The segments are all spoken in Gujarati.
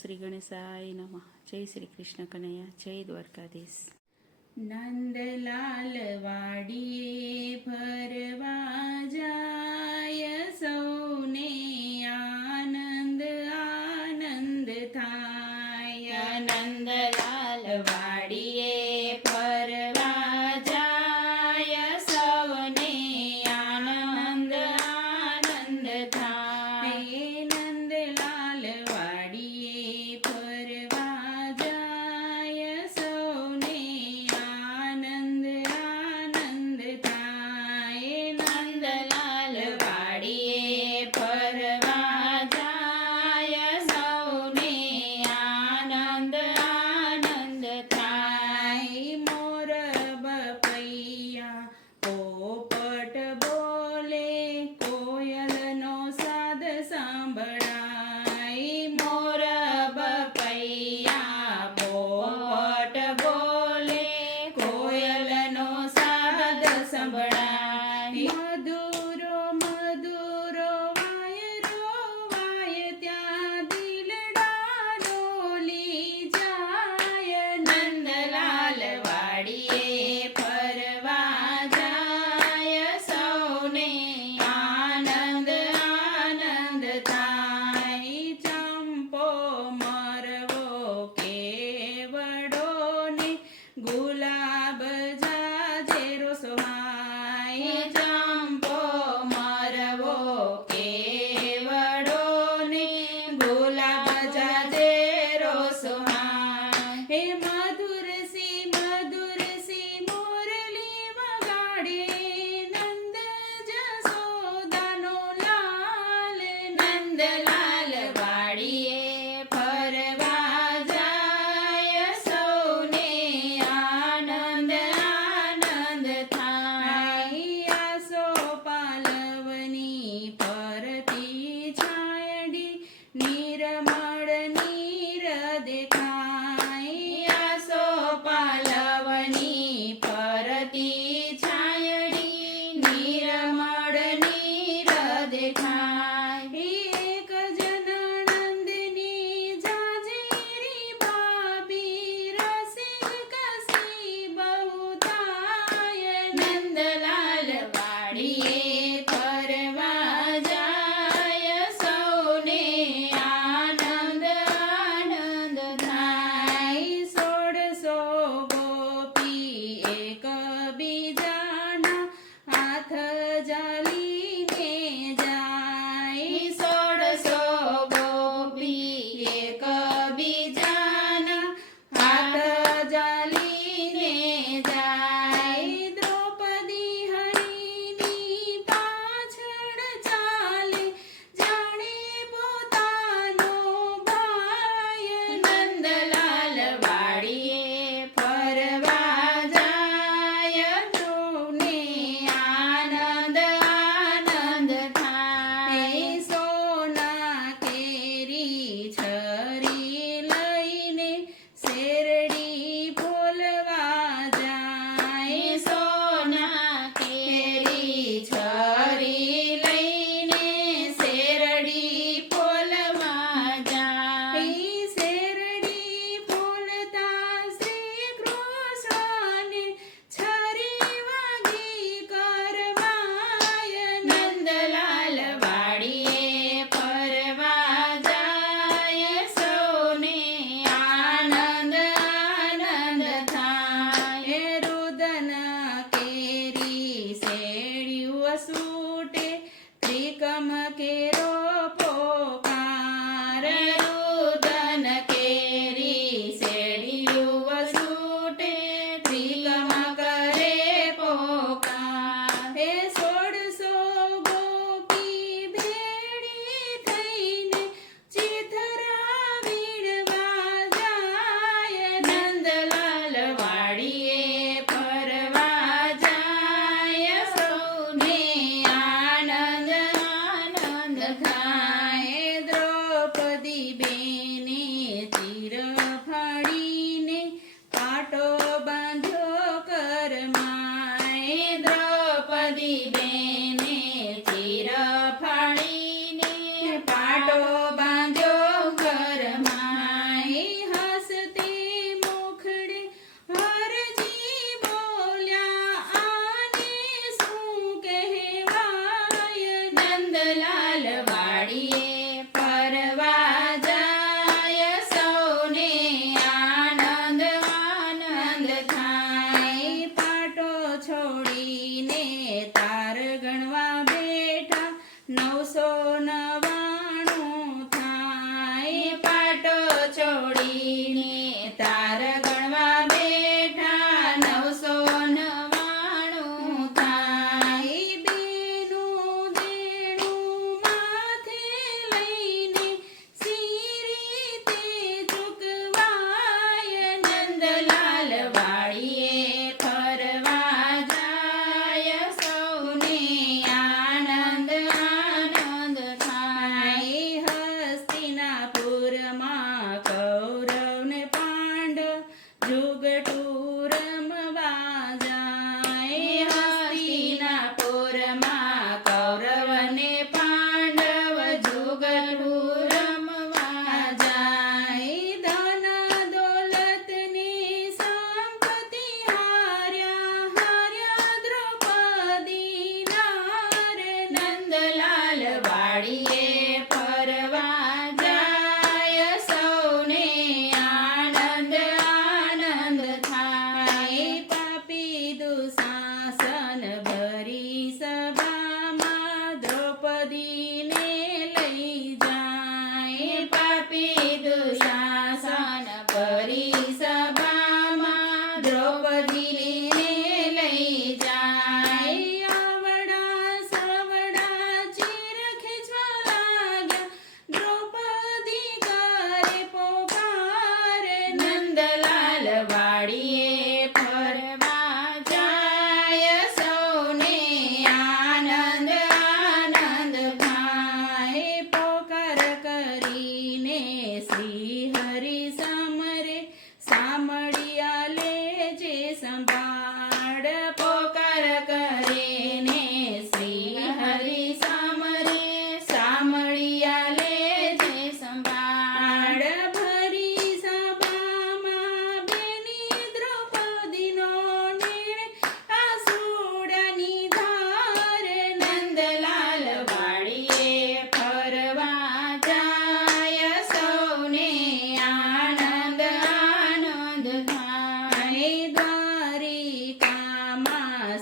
શ્રી ગણેશાય નમઃ. જય શ્રી કૃષ્ણ કનૈયા, જય દ્વારકાધીશ. નંદલાલ વાડીએ ફરવા જાય, સૌને આનંદ આનંદ થાય. નંદલાલ વાડીએ ફરવા જાય, સૌને આનંદ આનંદ થાય. નંદલાલ વાડીએ ફરવા જાય, સૌને આનંદ આનંદ થાય. નંદલાલ વાડીએ ફરવા જાય, સૌને આનંદ આનંદ થાય. મોર બપૈયા પોપટ બોલે, કોયલનો સાદ સાંભળાય. મોર બપૈયા પોપટ બોલે, કોયલનો સાદ સંભળાય. મધુરો મધુરો વાયરો વાય, ત્યાં દિલડા ડોલી જાય. નંદલાલ વાડીએ ફરવા જાય, સૌને આનંદ આનંદ થાય. ચંપો મરવો કેવડો ને, ગુલાબ જાજેરો સોહાય. ચંપો મરવો કેવડો ને, ગુલાબ જાજેરો સોહાય. હે મધુરસી મુરલી વગાડે, નંદ જસોદાનો લાલ. નંદલાલ વાડીએ ફરવા જાય, સૌને આનંદ આનંદ થાય. આસો પાલવની પરતી છાયડી, નિર્મળ નીર દેખાય. આસો પાલવની પરતી છાયડી, નિર્મળ નીર દેખાય. એક જનાનંદની જાજેરી બાબી, રસિક કસી બહુ થાય. નંદલાલ વાડીએ ફરવા જાય, સૌને આનંદ આનંદ થાય. 16 ગોપી એક બીજાના હાથ જાલીને જાય. 16 ગોપી એક બીજાના હાથ જાલીને જાય. દ્રૌપદી હરિની પાછળ ચાલે, જાણે પોતાનો ભાઈ. નંદલાલ વાડીએ ફરવા જાય, સૌને આનંદ આનંદ થાય. સોના કેરી છરી લઈને, શેરડી ફોલવા જાય. સોના કેરી છરી લઈને, શેરડી ફોલવા જાય. શેરડી ફોલતા શ્રી કૃષ્ણને છરી વાગી કરમાય. નંદલાલ વાડીએ ફરવા જાય, સૌને આનંદ આનંદ થાય. રુદન કેરી શેરડિયું સૂટે, ત્રિકમ કેરો પોકાર. રુદન કેરી શેરડિયું સૂટે, ત્રિકમ કરે પોકાર. 16 ગોપી ભેળી થઈને, ચિથરા વીણવા જાય. નંદલાલ વાડીએ ફરવા જાય, સૌને આનંદ આનંદ થાય. દ્રૌપદી બેને તીર ફાડીને, પાટો બાંધ્યો કરમાય. દ્રૌપદી બેને તીર ફાડીને, પાટો બાંધ્યો ઘરમાં.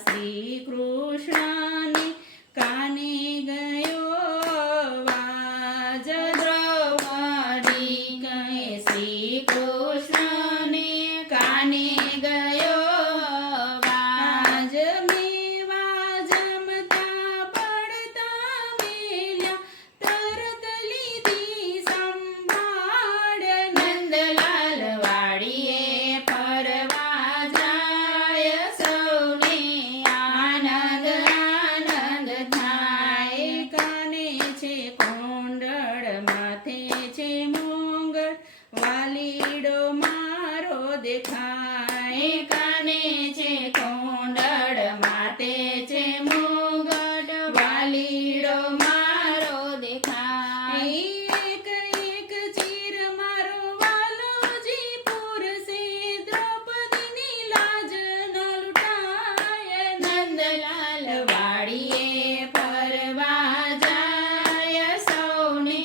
શ્રી કૃષ્ણને કાને ગયો વાજ દ્રૌપદી કહે શ્રી કૃષ્ણને કાને ગયો વાજ મેવા જમતા પડતા મેલ્યા તરત લીધી સંભાળ નંદલાલ વાડીએ ફરવા જાય સૌને આનંદ આનંદ થાય કાને છે કોંડળ માથે છે મોંગળ વાલીડો મારો દેખાય કાને છે કોંડળ માથે છે મોંગળ વાલીડો મારો દેખાય એક એક ચીર મારો વાલોજી પુરસે દ્રૌપદીની લાજ ન લૂંટાય નંદલાલ વાડીએ ફરવા જાય સૌને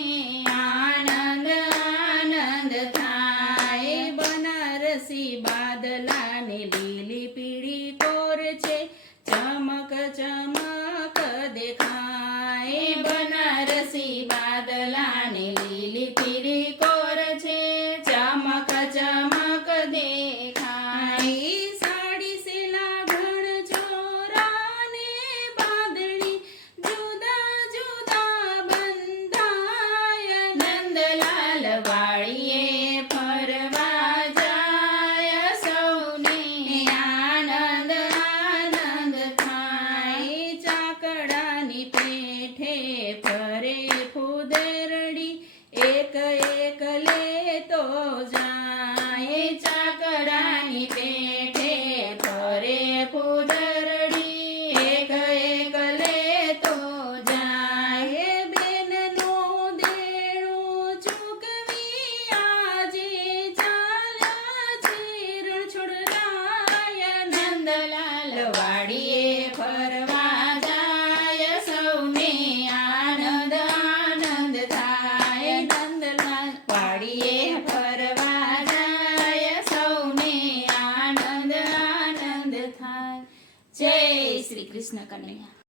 આનંદ આનંદ થાય બનારસી બાદલાને લીલી પીળી કોર છે ચમક ચમક દેખાય બનારસી બાદલાને લીલી પીળી કોર છે ચમક ચમક દેખાય સાડી સેલા ઘણ ચોરાને બાંધણી જુદા જુદા બંધાય નંદલાલ વાડીએ ફરવા જાય સૌને આનંદ આનંદ થાય ચાકડાની પેઠે ફરે ફુદરડી એક એક લેતો જાય ચાકડાની પેઠે ફરે ફુદરડી એક એક લેતો જાય બેનનું દેણું ચૂકવી આજે ચાલ્યા છે રણછોડરાય નંદલાલ વાડીએ ફરવા જાય સૌને આનંદ આનંદ થાય નંદલાલ વાડીએ ફરવા જાય સૌને આનંદ આનંદ થાય જય શ્રી કૃષ્ણ કનૈયા